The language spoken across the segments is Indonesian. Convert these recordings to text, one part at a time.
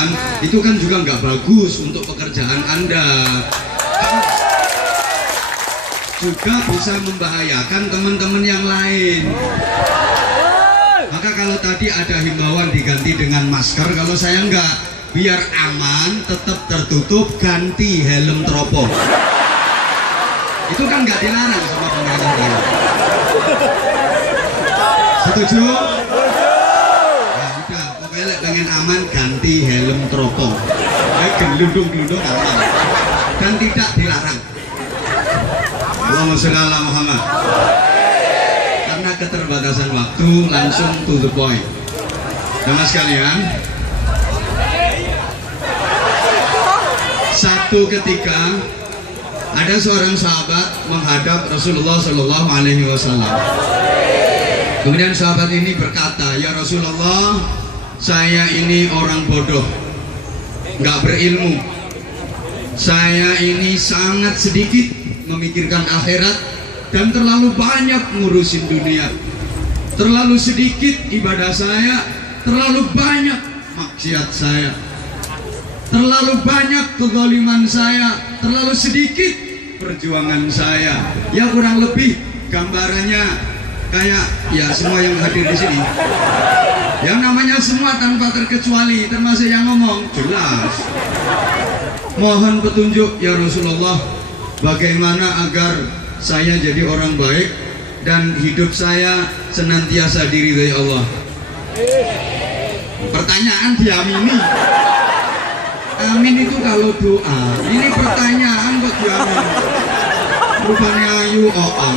berlebihan, itu kan juga nggak bagus untuk pekerjaan Anda. Juga bisa membahayakan teman-teman yang lain. Maka kalau tadi ada himbauan diganti dengan masker, kalau saya enggak, biar aman, tetap tertutup, ganti helm teropong. Itu kan nggak dilarang sama pemerintah. Setuju? Ya udah, pokoknya pengen aman, ganti helm teropong. Gelundung-gelundung aman. Dan tidak dilarang. Allahumma sholli ala Muhammad. Karena keterbatasan waktu, langsung to the point. Teman sekalian, satu ketika ada seorang sahabat menghadap Rasulullah Shallallahu Alaihi Wasallam. Kemudian sahabat ini berkata, ya Rasulullah, saya ini orang bodoh, nggak berilmu. Saya ini sangat sedikit memikirkan akhirat dan terlalu banyak ngurusin dunia. Terlalu sedikit ibadah saya, terlalu banyak maksiat saya, terlalu banyak kezaliman saya, terlalu sedikit perjuangan saya. Ya kurang lebih gambarannya kayak ya semua yang hadir di sini. Yang namanya semua tanpa terkecuali, termasuk yang ngomong jelas. Mohon petunjuk ya Rasulullah, bagaimana agar saya jadi orang baik dan hidup saya senantiasa diridhai Allah. Pertanyaan diamini. Amin itu kalau doa. Ini pertanyaan kok diamin. Rupanya ayu oong.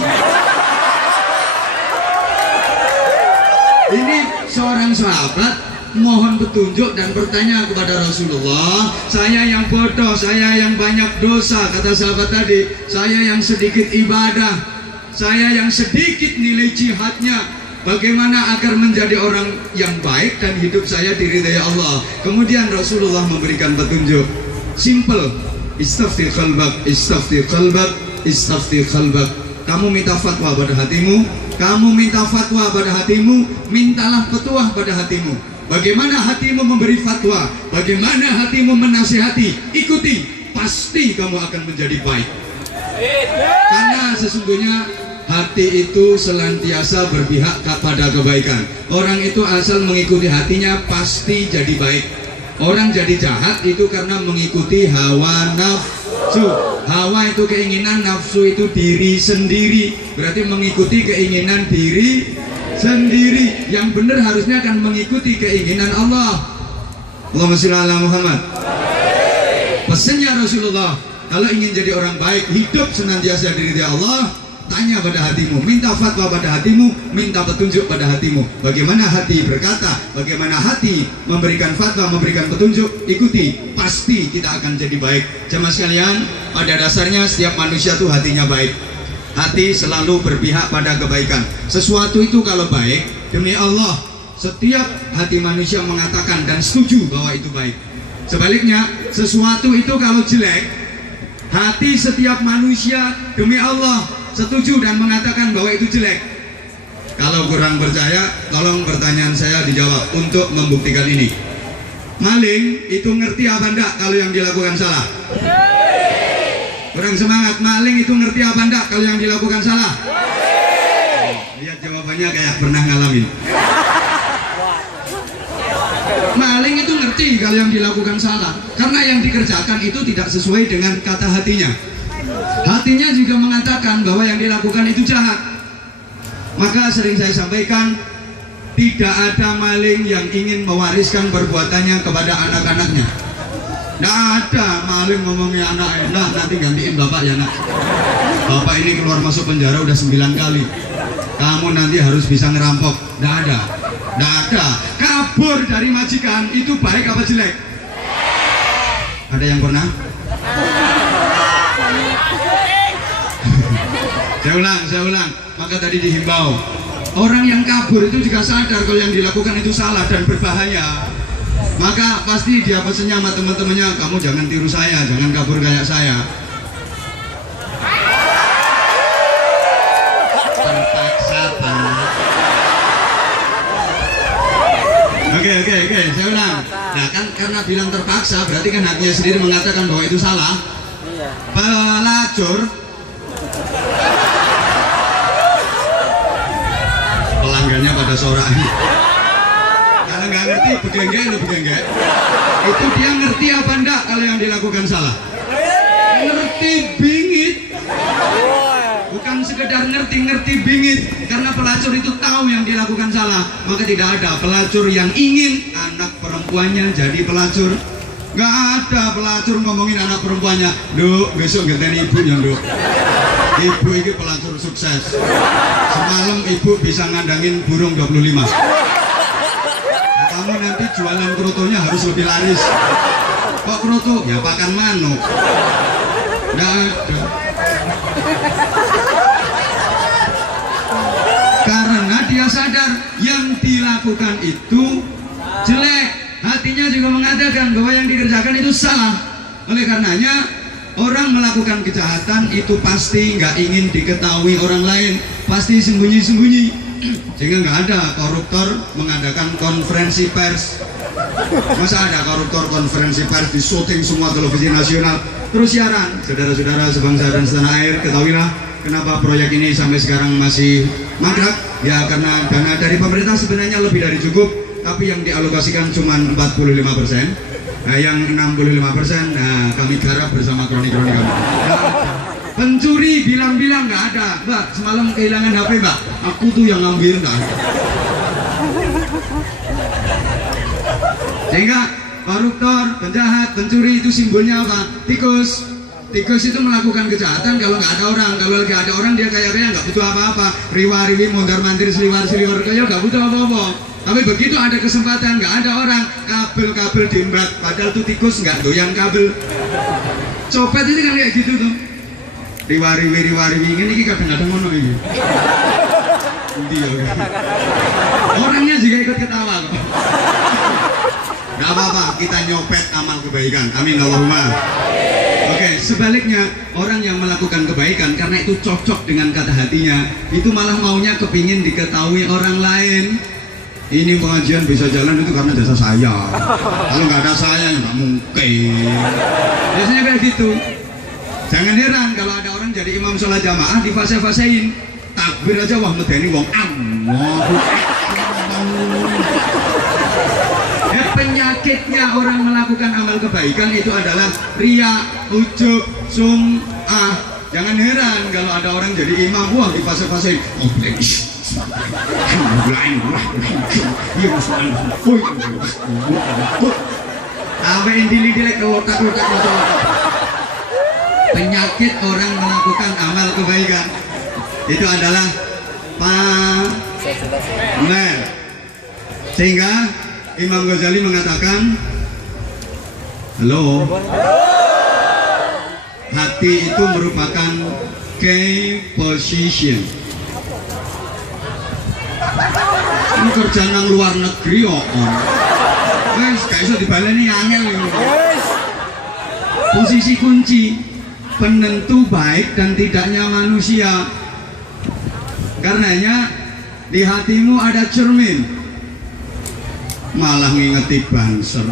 Ini seorang sahabat mohon petunjuk dan bertanya kepada Rasulullah, saya yang bodoh, saya yang banyak dosa, kata sahabat tadi, saya yang sedikit ibadah, saya yang sedikit nilai jihadnya, bagaimana agar menjadi orang yang baik dan hidup saya diridhai Allah. Kemudian Rasulullah memberikan petunjuk simple, istafti qalbak, istafti qalbak, istafti qalbak. Kamu minta fatwa pada hatimu, kamu minta fatwa pada hatimu, mintalah petuah pada hatimu. Bagaimana hatimu memberi fatwa, bagaimana hatimu menasihati, ikuti, pasti kamu akan menjadi baik. Karena sesungguhnya hati itu senantiasa berpihak kepada kebaikan. Orang itu asal mengikuti hatinya pasti jadi baik. Orang jadi jahat itu karena mengikuti hawa nafsu. Hawa itu keinginan, nafsu itu diri sendiri. Berarti mengikuti keinginan diri sendiri. Yang benar harusnya akan mengikuti keinginan Allah. Allahumma sholli ala Muhammad. Pesannya Rasulullah, kalau ingin jadi orang baik, hidup senantiasa diridhai Allah, tanya pada hatimu, minta fatwa pada hatimu, minta petunjuk pada hatimu. Bagaimana hati berkata, bagaimana hati memberikan fatwa, memberikan petunjuk, ikuti, pasti kita akan jadi baik. Jemaah sekalian, pada dasarnya setiap manusia tuh hatinya baik. Hati selalu berpihak pada kebaikan. Sesuatu itu kalau baik, demi Allah, setiap hati manusia mengatakan dan setuju bahwa itu baik. Sebaliknya, sesuatu itu kalau jelek, hati setiap manusia demi Allah setuju dan mengatakan bahwa itu jelek. Kalau kurang percaya, tolong pertanyaan saya dijawab untuk membuktikan ini. Maling itu ngerti apa enggak kalau yang dilakukan salah? Kurang semangat, maling itu ngerti apa enggak kalau yang dilakukan salah? Lihat jawabannya kayak pernah ngalamin. Maling itu ngerti kalau yang dilakukan salah, karena yang dikerjakan itu tidak sesuai dengan kata hatinya. Hatinya juga mengatakan bahwa yang dilakukan itu jahat. Maka sering saya sampaikan, tidak ada maling yang ingin mewariskan perbuatannya kepada anak-anaknya. Tidak ada maling ngomongnya anak, nah nanti gantiin bapak ya nak. Bapak ini keluar masuk penjara udah 9 kali. Kamu nanti harus bisa ngerampok. Tidak ada. Tidak ada. Kabur dari majikan itu baik apa jelek? Ada yang pernah? Saya ulang. Maka tadi dihimbau, orang yang kabur itu juga sadar kalau yang dilakukan itu salah dan berbahaya. Maka pasti dia pesennya sama teman-temannya, kamu jangan tiru saya, jangan kabur kayak saya. Terpaksa Pak. Oke, saya ulang. Nah, Lah kan karena bilang terpaksa, berarti kan haknya sendiri mengatakan bahwa itu salah. Pelacur, pelanggannya pada sorak. Kalau nggak ngerti, begenggek. Itu dia ngerti apa enggak kalau yang dilakukan salah? Ngerti bingit. Bukan sekedar ngerti bingit. Karena pelacur itu tahu yang dilakukan salah. Maka tidak ada pelacur yang ingin anak perempuannya jadi pelacur. Nggak ada pelacur ngomongin anak perempuannya, "Duk, besok genteni ibunya, Duk. Ibu ini pelacur sukses. Semalam ibu bisa ngandangin burung 25. Kamu nanti jualan krotonya harus lebih laris." Kok kroto? Ya pakan manuk. Nggak ada. Karena dia sadar yang dilakukan itu jelek. Hatinya juga mengatakan bahwa yang dikerjakan itu salah. Oleh karenanya orang melakukan kejahatan itu pasti nggak ingin diketahui orang lain, pasti sembunyi-sembunyi. Sehingga nggak ada koruptor mengadakan konferensi pers. Masa ada koruptor konferensi pers di syuting semua televisi nasional terus siaran? Saudara-saudara sebangsa dan setanah air, ketahuilah kenapa proyek ini sampai sekarang masih mangkrak. Ya karena dana dari pemerintah sebenarnya lebih dari cukup, tapi yang dialokasikan cuma 45%. Nah yang 65%, nah kami garap bersama kroni-kroni kami. Pencuri bilang-bilang nggak ada. Mbak, semalam kehilangan HP mbak, aku tuh yang ngambil, nggak ada. Sehingga koruptor, penjahat, pencuri itu simbolnya apa? Tikus. Tikus itu melakukan kejahatan kalau nggak ada orang. Kalau lagi ada orang dia kaya-kaya nggak butuh apa-apa. Riwa-riwi, mondar-mandir, seliwar-seliwar kaya nggak butuh apa-apa. Tapi begitu ada kesempatan nggak ada orang, kabel-kabel diembat. Padahal tuh tikus nggak doyan kabel. Copet itu kan kayak gitu tuh. Riwa-riwi ini kadang-kadang ngono ini. Orangnya juga ikut ketawa kok. Gak apa-apa, kita nyopet amal kebaikan. Amin Allahumma. Oke, sebaliknya orang yang melakukan kebaikan karena itu cocok dengan kata hatinya, itu malah maunya kepingin diketahui orang lain. Ini pengajian bisa jalan itu karena jasa saya. Kalau nggak ada saya ya nggak mungkin. Biasanya kayak gitu. Jangan heran kalau ada orang jadi imam sholat jamaah di fase-fasein. Takbir aja wah medeni wong Allahu Akbar. Penyakitnya orang melakukan amal kebaikan itu adalah riya, ujub, sum'ah. Jangan heran kalau ada orang jadi imam wah di fase-fasein. Apa yang dilek ke otak-otak. Penyakit orang melakukan amal kebaikan itu adalah pamer. Sehingga Imam Ghazali mengatakan, halo, hati itu merupakan key position. Ini kerja nang luar negeri kok. Wes gak iso dibaleni angel iki. Posisi kunci penentu baik dan tidaknya manusia. Karenanya di hatimu ada cermin, malah ngingeti banser.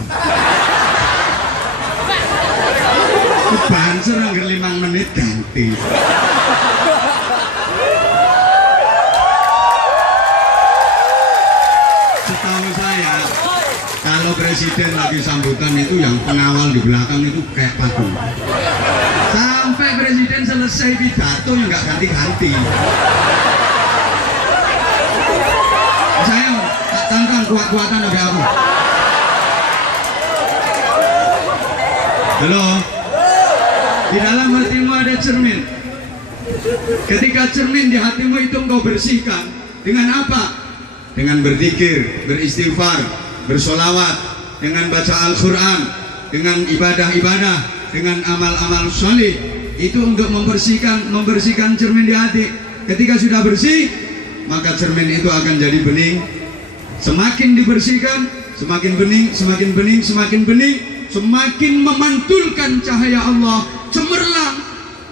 Banser anggar 5 menit ganti. Setahu saya, kalau presiden lagi sambutan itu yang pengawal di belakang itu kayak patung. Sampai presiden selesai pidato yang nggak ganti-ganti. Saya tak tantang kuat-kuatan ada aku. Halo, di dalam hatimu ada cermin. Ketika cermin di hatimu itu engkau bersihkan dengan apa? Dengan berzikir, beristighfar, bersolawat, dengan baca Al-Quran, dengan ibadah-ibadah, dengan amal-amal soleh. Itu untuk membersihkan cermin di hati. Ketika sudah bersih, maka cermin itu akan jadi bening. Semakin dibersihkan, semakin bening, semakin bening, semakin bening, semakin memantulkan cahaya Allah, cemerlang.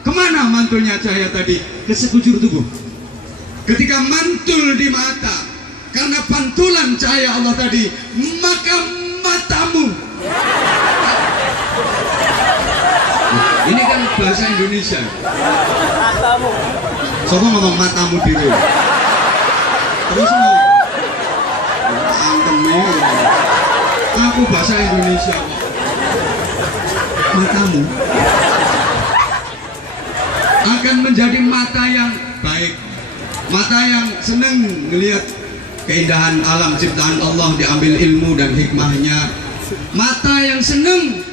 Kemana mantulnya cahaya tadi? Ke sekujur tubuh. Ketika mantul di mata, karena pantulan cahaya Allah tadi, maka matamu bahasa Indonesia. Sopo ngomong matamu diri. Terus ngomong anteme. Aku bahasa Indonesia kok. Matamu akan menjadi mata yang baik, mata yang senang melihat keindahan alam ciptaan Allah, diambil ilmu dan hikmahnya, mata yang senang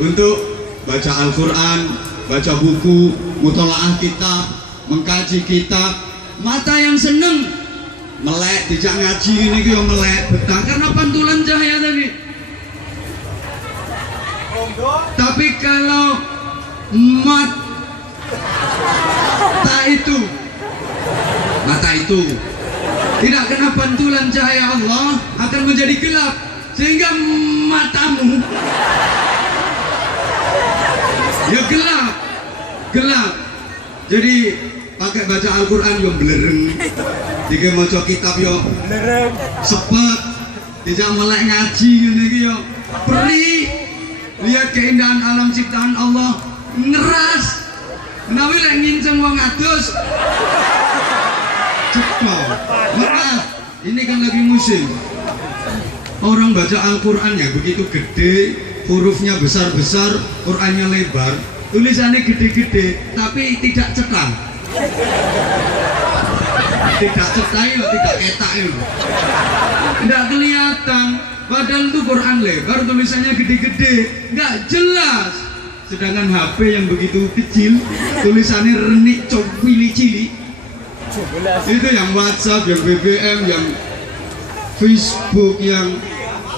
untuk baca Al-Quran, baca buku, mutolaah kitab, mengkaji kitab, mata yang senang melek, dijak ngaji ini kyo melek betah karena pantulan cahaya tadi. Tapi kalau mata itu tidak kena pantulan cahaya Allah, akan menjadi gelap, sehingga matamu ya gelap. Jadi pakai baca Al-Quran yo blereng, jika maca kitab yo blereng, sepet, tidak melek ngaji ngene iki yo perih. Lihat keindahan alam ciptaan Allah, ngeras. Kenapa lek nginceng wong adus? Cepat. Maaf, ini kan lagi musim. Orang baca Al-Quran yang begitu gede, hurufnya besar-besar, Qurannya lebar, tulisannya gede-gede, tapi tidak cetak. Tidak cetak, tidak ketak itu. Tidak kelihatan. Padahal itu Quran lebar, tulisannya gede-gede, nggak jelas. Sedangkan HP yang begitu kecil, tulisannya renik, cili-cili. Itu yang WhatsApp, yang BBM, yang Facebook, yang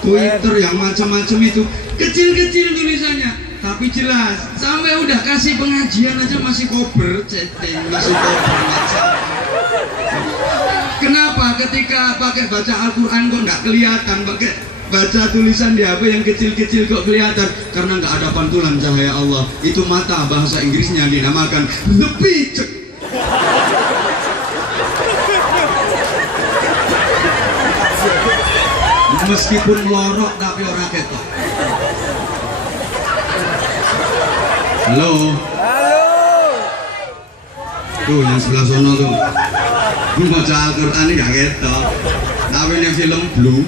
Twitter, yang macam-macam itu kecil-kecil tulisannya, tapi jelas. Sampai udah kasih pengajian aja masih kober, chatting, masih kober WhatsApp. Kenapa? Ketika pakai baca Al-Quran kok nggak kelihatan, pakai baca tulisan di HP yang kecil-kecil kok kelihatan? Karena nggak ada pantulan cahaya Allah. Itu mata, bahasa Inggrisnya dinamakan the picture. Meskipun melorok tapi orang ketok. Halo. Tuh yang sebelah sono tuh. Baca Al-Quran ini gak ketok. Tapi ini film Blue.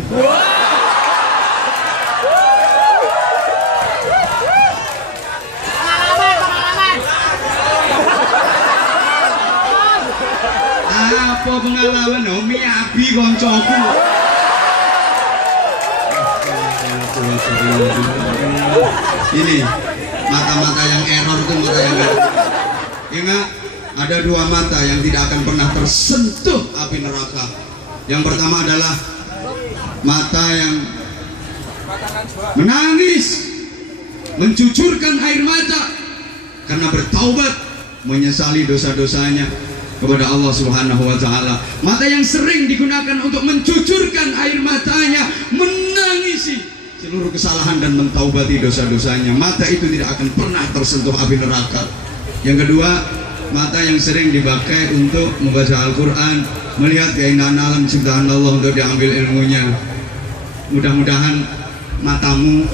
Apa pengalaman? Omi Abi koncoku. Ini mata-mata yang error itu mata yang error. Ingat, ada dua mata yang tidak akan pernah tersentuh api neraka. Yang pertama adalah mata yang menangis, mencucurkan air mata karena bertaubat, menyesali dosa-dosanya kepada Allah Subhanahu wa Ta'ala. Mata yang sering digunakan untuk mencucurkan air matanya, menangisi seluruh kesalahan dan mentaubati dosa-dosanya. Mata itu tidak akan pernah tersentuh api neraka. Yang kedua, mata yang sering dipakai untuk membaca Al-Quran, melihat keindahan alam ciptaan Allah untuk diambil ilmunya. Mudah-mudahan matamu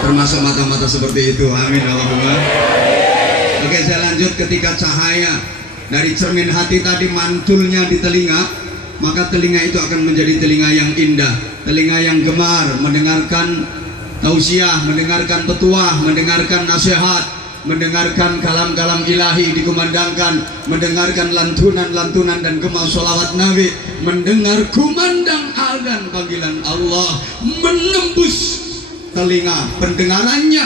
termasuk mata-mata seperti itu. Amin Allahumma. Oke, saya lanjut. Ketika cahaya dari cermin hati tadi mantulnya di telinga, maka telinga itu akan menjadi telinga yang indah, telinga yang gemar mendengarkan tausiah, mendengarkan petuah, mendengarkan nasihat, mendengarkan kalam-kalam ilahi dikumandangkan, mendengarkan lantunan-lantunan dan gema sholawat Nabi, mendengar kumandang azan panggilan Allah, menembus telinga pendengarannya,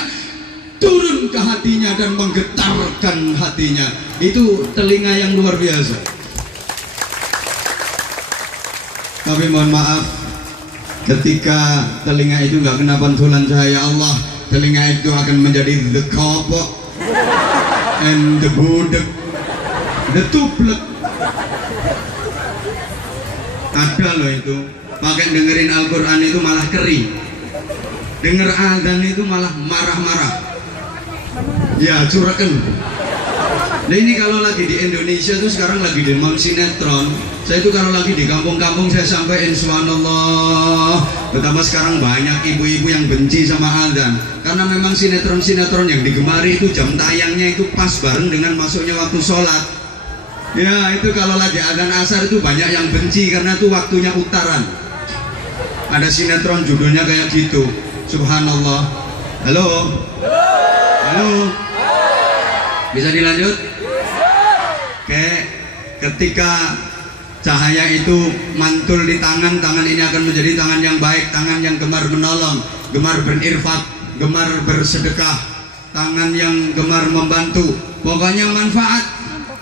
turun ke hatinya dan menggetarkan hatinya. Itu telinga yang luar biasa. Tapi mohon maaf, ketika telinga itu nggak kena pantulan cahaya Allah, telinga itu akan menjadi the kopok and the budek, the tuplek. Ada loh itu, pakai dengerin Al-Quran itu malah kering, denger azan itu malah marah-marah, ya curakan. Nah ini kalau lagi di Indonesia tuh sekarang lagi demam sinetron, Saya itu kalau lagi di kampung-kampung saya sampaikan subhanallah, betapa sekarang banyak ibu-ibu yang benci sama azan karena memang sinetron-sinetron yang digemari itu jam tayangnya itu pas bareng dengan masuknya waktu sholat. Ya itu kalau lagi azan asar itu banyak yang benci karena itu waktunya utaran. Ada sinetron judulnya kayak gitu. Subhanallah. Halo. Halo. Bisa dilanjut? Kayak ketika cahaya itu mantul di tangan, tangan ini akan menjadi tangan yang baik, tangan yang gemar menolong, gemar berinfak, gemar bersedekah, tangan yang gemar membantu, pokoknya manfaat.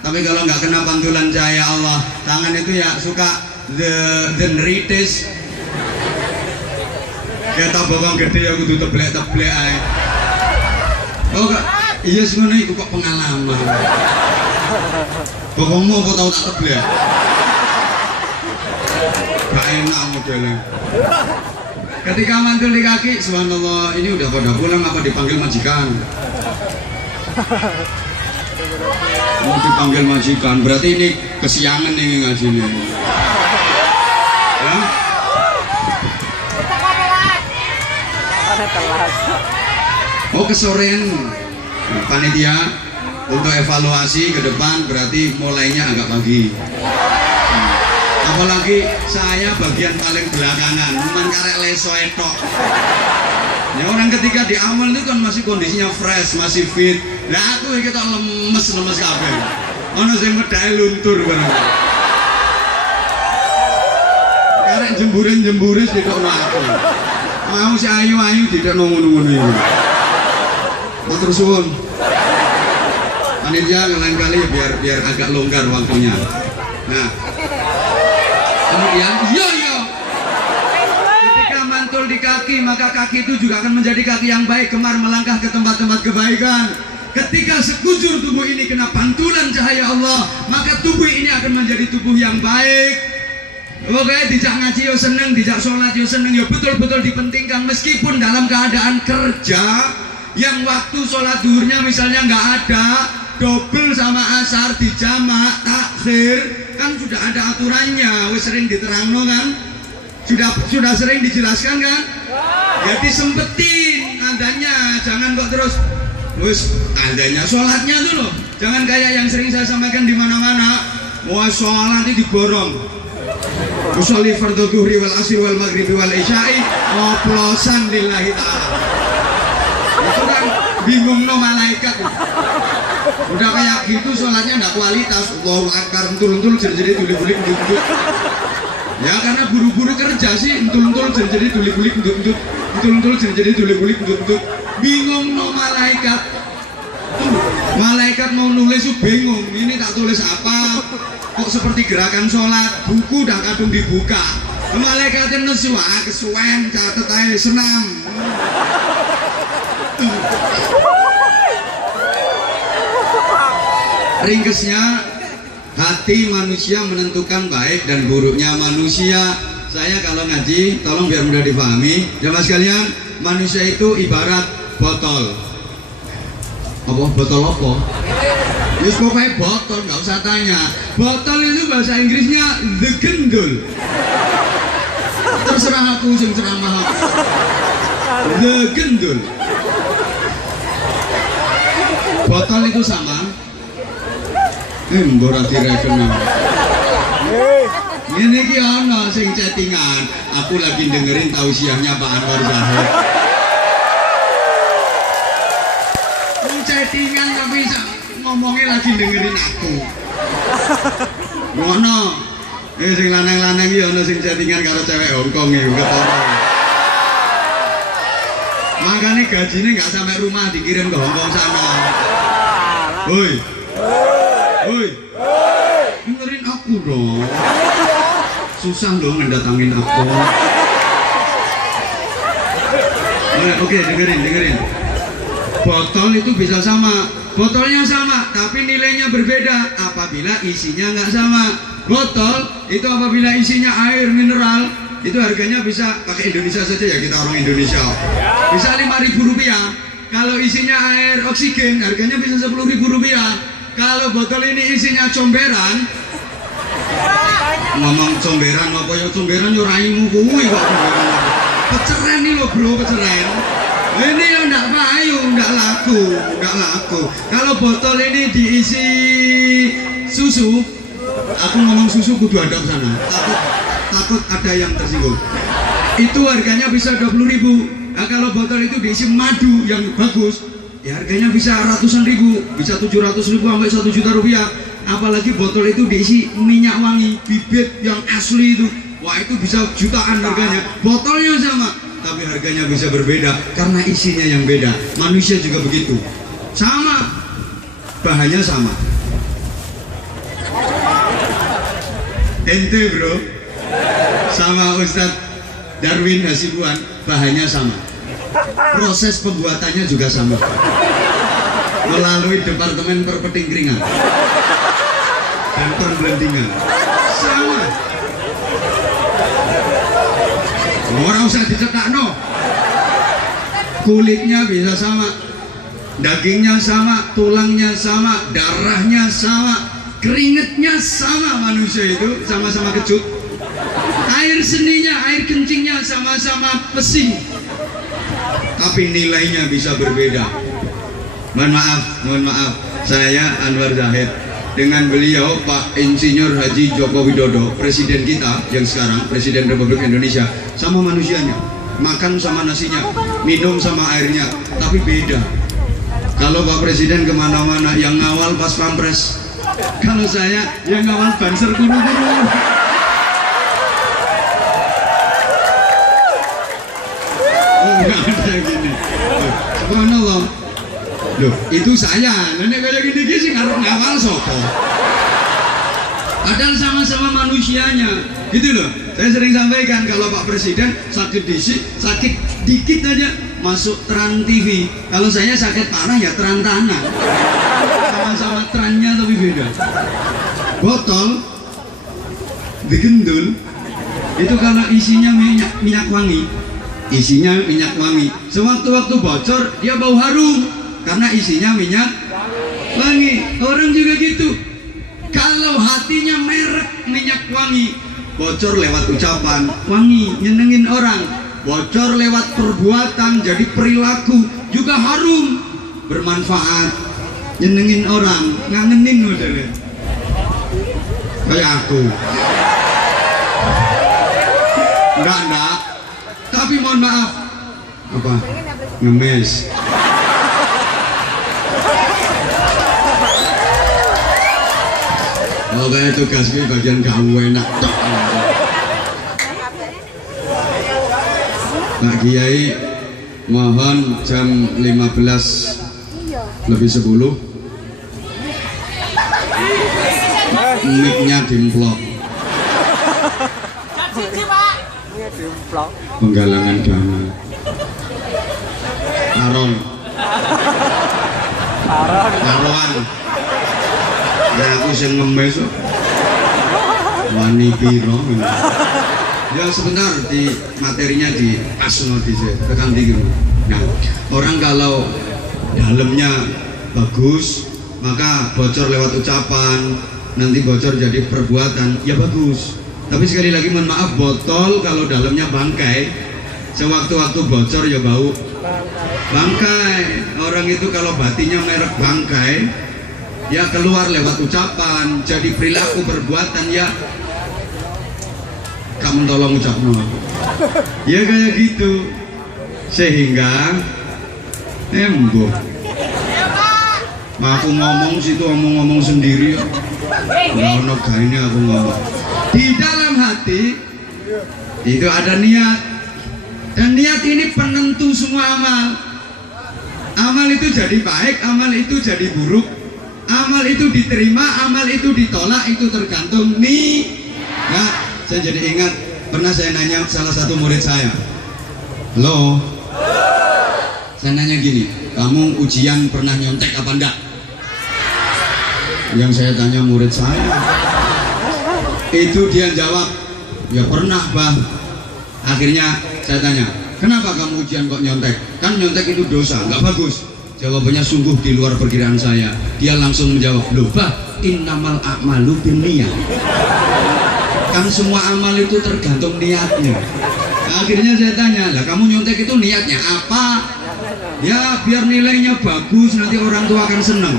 Tapi kalau nggak kena pantulan cahaya Allah, tangan itu ya suka the neritis. Kita bawang gede aku tuh teblek aja. Oh iya sebenarnya itu kok pengalaman. Pokoknya kok tahu tak teblek. Gak enak modelnya. Ketika mantul di kaki, subhanallah, ini udah pada pulang apa dipanggil majikan? Mau dipanggil majikan, berarti ini kesiangan nih ngajinya. Ya? Oh kesorean, panitia untuk evaluasi ke depan berarti mulainya agak pagi. Apalagi saya bagian paling belakangan, cuman karek leso etok. Ya orang ketika di awal itu kan masih kondisinya fresh, masih fit. Nah aku kita lemes kabeh. Ono sing medhae luntur bareng. Karek jemburin didokno aku. Mau si ayu didokno ngono-ngono iki. Matur suwun. Panitia lain kali ya biar agak longgar waktunya. Nah, kemudian yo ketika mantul di kaki, maka kaki itu juga akan menjadi kaki yang baik, gemar melangkah ke tempat-tempat kebaikan. Ketika sekujur tubuh ini kena pantulan cahaya Allah, maka tubuh ini akan menjadi tubuh yang baik. Oke, dijak ngaji yo seneng, dijak sholat yo seneng, yo betul-betul dipentingkan meskipun dalam keadaan kerja yang waktu sholat duhurnya misalnya nggak ada, double sama asar dijamak takhir, kan sudah ada aturannya, wis sering diterangno kan, sudah sering dijelaskan kan, jadi sempetin adanya, jangan kok terus wis adanya sholatnya tuh loh, jangan kayak yang sering saya sampaikan di mana-mana, mau sholat itu digorong, usolli fardhu dhuhri wal asri wal maghribi wal isya'i oplosan lillahi ta'ala. Itu kan bingung no malaikat. Udah kayak gitu sholatnya nggak kualitas. Allahu akbar entul-entul jadi tulik-tulik ndut-ndut. Ya karena buru-buru kerja sih entul-entul jadi tulik-tulik ndut-ndut. Entul-entul jadi tulik-tulik ndut-ndut. Bingung no malaikat. Malaikat mau nulis tuh bingung. Ini tak tulis apa? Kok seperti gerakan sholat? Buku dah kadung dibuka. Malaikatnya nesu, kesuwen catet aja senam. Ringkesnya, hati manusia menentukan baik dan buruknya manusia. Saya kalau ngaji, tolong biar mudah dipahami. Jamaah sekalian, manusia itu ibarat botol. Apa? Botol apa? Yus pokoknya botol, nggak usah tanya. Botol itu bahasa Inggrisnya the gendul. Terserah aku sing ceramah. The gendul. Botol itu sama. Mbora direken. Ini ki ana sing chattingan. Aku lagi dengerin tausiahnya Pak Anwar Zahid. Chattingan tapi ngomongnya lagi dengerin aku. Ngono. Sing lanang-lanang iki ana sing chattingan karo cewek Hongkong iki ketara. Makanya gajinya nggak sampai rumah dikirim ke Hongkong sana. Woi. Woi, dengerin aku dong. Susah dong ngedatangin aku. Oke, dengerin. Botol itu bisa sama, botolnya sama, tapi nilainya berbeda apabila isinya nggak sama. Botol itu apabila isinya air mineral, itu harganya bisa pakai Indonesia saja ya, kita orang Indonesia. Bisa Rp5.000. Kalau isinya air oksigen, harganya bisa Rp10.000. Kalau botol ini isinya comberan, ngomong comberan apa ya comberan yo raimu kuwi kok comberan. Peceren nih lo bro, peceren. Ini yang enggak payu, enggak laku. Kalau botol ini diisi susu, aku ngomong susu kudu ada ke sana. Takut ada yang tersinggung. Itu harganya bisa 20.000. Nah, kalau botol itu diisi madu yang bagus, ya harganya bisa ratusan ribu, bisa 700.000 sampai 1 juta rupiah. Apalagi botol itu diisi minyak wangi bibit yang asli itu, wah itu bisa jutaan harganya. Botolnya sama, tapi harganya bisa berbeda karena isinya yang beda. Manusia juga begitu, sama, bahannya sama. Ente bro, sama Ustadz Darwin Hasibuan, bahannya sama, proses pembuatannya juga sama, melalui Departemen Perpetingkringan dan Perblendingan, sama. Orang usah dicetak no, kulitnya bisa sama, dagingnya sama, tulangnya sama, darahnya sama, keringetnya sama. Manusia itu sama-sama kecut, air seninya, air kencingnya sama-sama pesing, tapi nilainya bisa berbeda. Mohon maaf, saya Anwar Zahid dengan beliau Pak Insinyur Haji Joko Widodo, presiden kita yang sekarang, Presiden Republik Indonesia, sama manusianya, makan sama nasinya, minum sama airnya, tapi beda. Kalau Pak Presiden kemana-mana yang ngawal pas pampres, kalau saya yang ngawal banser guru-guru. Enggak ada gini. Subhanallah. Loh, itu saya. Nenek kayak gini-gini sih ngawal sopo. Padahal sama-sama manusianya. Gitu loh. Saya sering sampaikan kalau Pak Presiden sakit dikit aja masuk Trans TV. Kalau saya sakit parah ya Trans Tanah. Sama-sama trannya tapi beda. Botol digendul itu kalau isinya minyak wangi. Isinya minyak wangi. Sewaktu-waktu bocor dia bau harum karena isinya minyak wangi. Orang juga gitu. Kalau hatinya merek minyak wangi, bocor lewat ucapan wangi, nyenengin orang. Bocor lewat perbuatan, jadi perilaku juga harum, bermanfaat, nyenengin orang, ngangenin modelnya. Kayak aku. Enggak. Tapi mohon maaf. Apa? Ngemes. Kalau kayak tugas ini bagian gawe enak tok. Pak Kiai mohon jam 15:10 mic-nya dimplok. Penggalangan dana. Taruhan. Nah aku sing ngemes kok. Wani piro. Ya sebentar di materinya di kasno di tekan tinggi. Nah, orang kalau dalamnya bagus, maka bocor lewat ucapan, nanti bocor jadi perbuatan, ya bagus. Tapi sekali lagi mohon maaf, botol kalau dalamnya bangkai, sewaktu-waktu bocor ya bau bangkai. Orang itu kalau batinnya merek bangkai, ya keluar lewat ucapan, jadi perilaku perbuatan ya kamu tolong ucapno ya kayak gitu, sehingga embo aku ngomong situ ngomong sendiri nggak ono gaine aku ngomong. Di dalam hati itu ada niat, dan niat ini penentu semua amal. Amal itu jadi baik, amal itu jadi buruk, amal itu diterima, amal itu ditolak, itu tergantung niat. Saya jadi ingat, pernah saya nanya salah satu murid saya, halo, saya nanya gini, kamu ujian pernah nyontek apa enggak? Yang saya tanya murid saya, itu dia jawab, ya pernah bang. Akhirnya saya tanya, kenapa kamu ujian kok nyontek? Kan nyontek itu dosa, nggak bagus. Jawabannya sungguh di luar perkiraan saya. Dia langsung menjawab, loh bah, innamal a'malu binniyah. Kan semua amal itu tergantung niatnya. Akhirnya saya tanya, lah kamu nyontek itu niatnya apa? Ya biar nilainya bagus, nanti orang tua akan senang.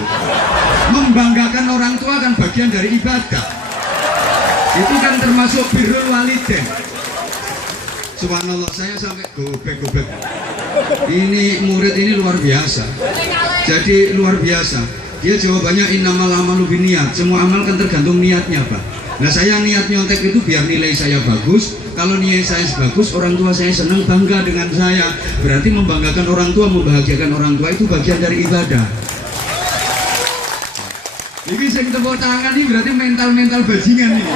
Membanggakan orang tua kan bagian dari ibadah. Itu kan termasuk birrul walidain. Subhanallah, saya sampai gobek-gobek. Ini murid ini luar biasa. Jadi luar biasa. Dia jawabannya innamal amalu binniyat. Semua amal kan tergantung niatnya, Pak. Nah, saya niat nyontek itu biar nilai saya bagus. Kalau nilai saya bagus, orang tua saya senang, bangga dengan saya. Berarti membanggakan orang tua, membahagiakan orang tua itu bagian dari ibadah. Ini saya tepuk tangan ini berarti mental bajingan ini.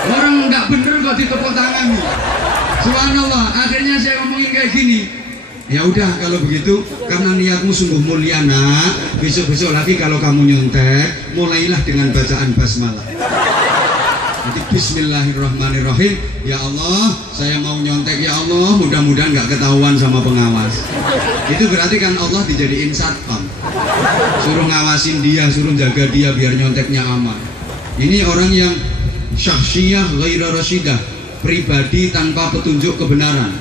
Orang nggak bener kok ditepuk tangan nih. Subhanallah, akhirnya saya ngomongin kayak gini. Ya udah kalau begitu, karena niatmu sungguh mulia nak, besok-besok lagi kalau kamu nyontek, mulailah dengan bacaan basmalah. Jadi bismillahirrahmanirrahim. Ya Allah, saya mau nyontek ya Allah, mudah-mudahan nggak ketahuan sama pengawas. Itu berarti kan Allah dijadiin satpam. Suruh ngawasin dia, suruh jaga dia biar nyonteknya aman. Ini orang yang syakhsiyah ghaira rasyidah, pribadi tanpa petunjuk kebenaran,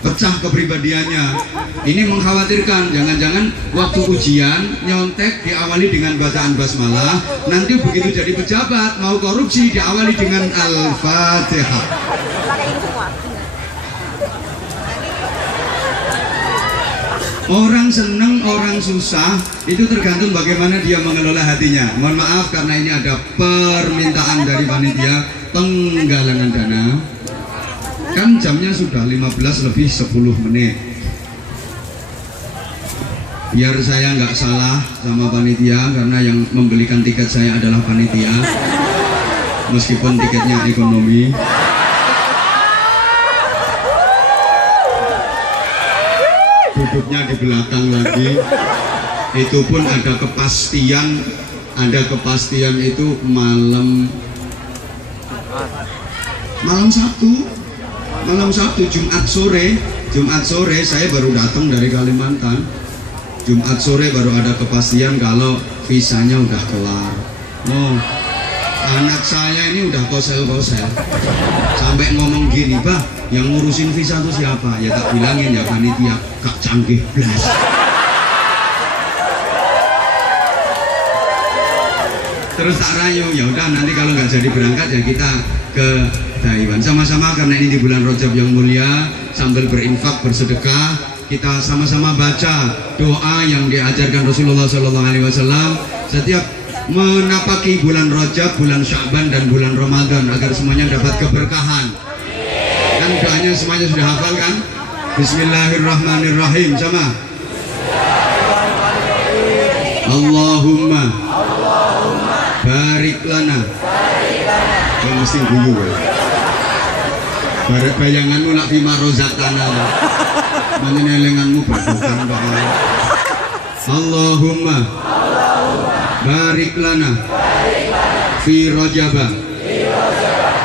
pecah kepribadiannya. Ini mengkhawatirkan jangan-jangan waktu ujian nyontek diawali dengan bacaan basmalah, nanti begitu jadi pejabat mau korupsi diawali dengan Al-Fatihah. Orang senang, orang susah, itu tergantung bagaimana dia mengelola hatinya. Mohon maaf karena ini ada permintaan dari panitia penggalangan dana. Kan jamnya sudah 15 lebih 10 menit. Biar saya nggak salah sama panitia, karena yang membelikan tiket saya adalah panitia, meskipun tiketnya ekonomi. Duduknya di belakang lagi. Itu pun ada kepastian itu malam Sabtu, Jumat sore saya baru datang dari Kalimantan. Jumat sore baru ada kepastian kalau visanya udah kelar. Oh, anak saya ini udah kosel-kosel sampai ngomong gini, bah, yang ngurusin visa itu siapa? Ya tak bilangin ya panitia, Kak Canggih Blas. Terus tak rayu, ya udah nanti kalau nggak jadi berangkat ya kita ke Taiwan sama-sama, karena ini di bulan Rajab yang mulia, sambil berinfak bersedekah, kita sama-sama baca doa yang diajarkan Rasulullah SAW setiap menapaki bulan Rajab, bulan Sya'ban dan bulan Ramadan, agar semuanya dapat keberkahan. Kan doanya semuanya sudah hafal kan? Bismillahirrahmanirrahim sama. Allahumma barik lana. Kau mesti guyu ya. Bayanganmu lak fima rozakana. Menyelenganmu berdokan doa. Allahumma barik lana fi Rajaba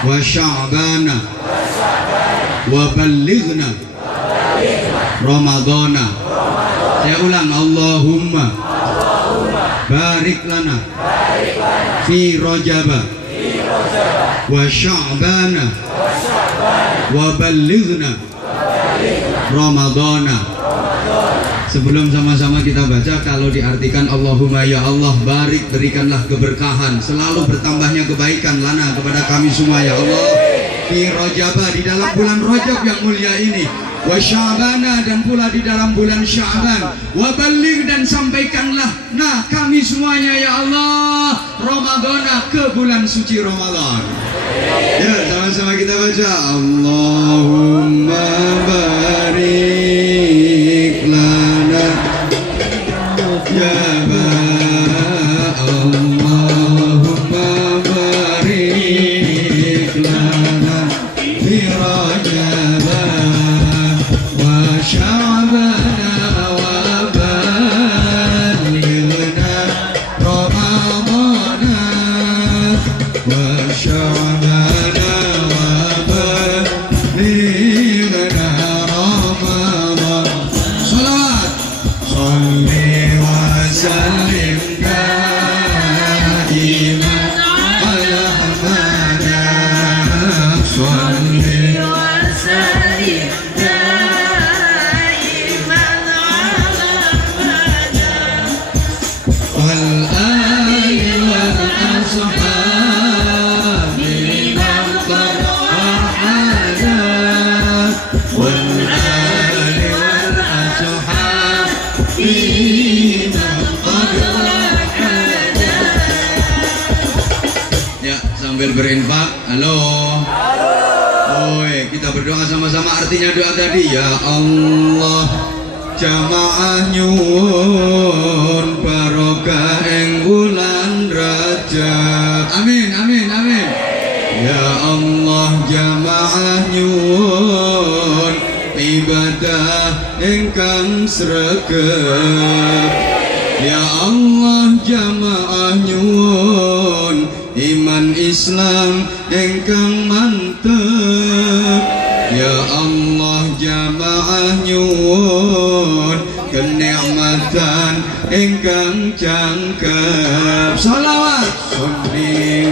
wa Sya'bana wa ballighna Ramadana. Saya ulang, Allahumma barik lana fi Rajaba wa Sya'bana wa ballighna Ramadana. Sebelum sama-sama kita baca, kalau diartikan Allahumma ya Allah barik, berikanlah keberkahan, selalu bertambahnya kebaikan lana kepada kami semua ya Allah, fi Rajaba, di dalam bulan Rajab yang mulia ini, wa Sya'bana, dan pula di dalam bulan Sya'ban, wa balligh, dan sampaikanlah nah kami semuanya ya Allah Ramadana, ke bulan suci Ramadan. Ya, sama-sama kita baca Allahumma barik lana ya Allahumma barik lana fi Rajab wa Sya'ban wa ballighna Ramadana wa Sya'ban wa ballighna Ramadana. Salawat salli wa sallim daiman ala sambil berinfak. Halo. Oi, kita berdoa sama-sama artinya doa tadi. Ya Allah, jamaah nyuwun barokah ing wulan Rajab. Amin amin amin. Ya Allah, jamaah nyuwun ibadah ingkang sregep. Ya Allah, jamaah nyuwun iman Islam ingkang mantep. Ya Allah, jamaah nyuwun kenikmatan ingkang cangkep. Shalawat sunni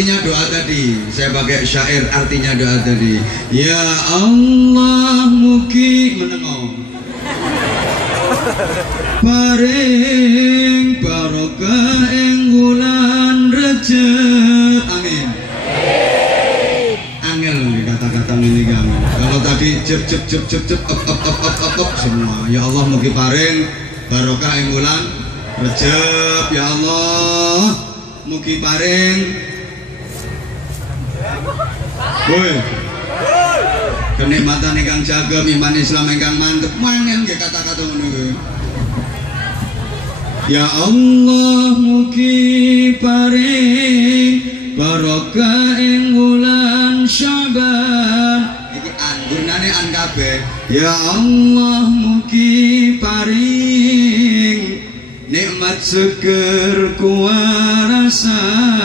artinya doa tadi. Saya pakai syair artinya doa tadi. Ya Allah, mugi menengok paring barokah ing wulan Rajab. Amin. Angel nih kata-kata ini kami. Kalau tadi jep up semua. Ya Allah, mugi paring barokah ing wulan Rajab. Ya Allah, mugi paring kenikmatan ingkang jagem, iman Islam ingkang mantep. Mangel nggih kata-kata ngono. Ya Allah, mugi paring barokah ing wulan Syaban. Iki anggunane an kabeh. Ya Allah, mugi paring nikmat seger kuwarasan.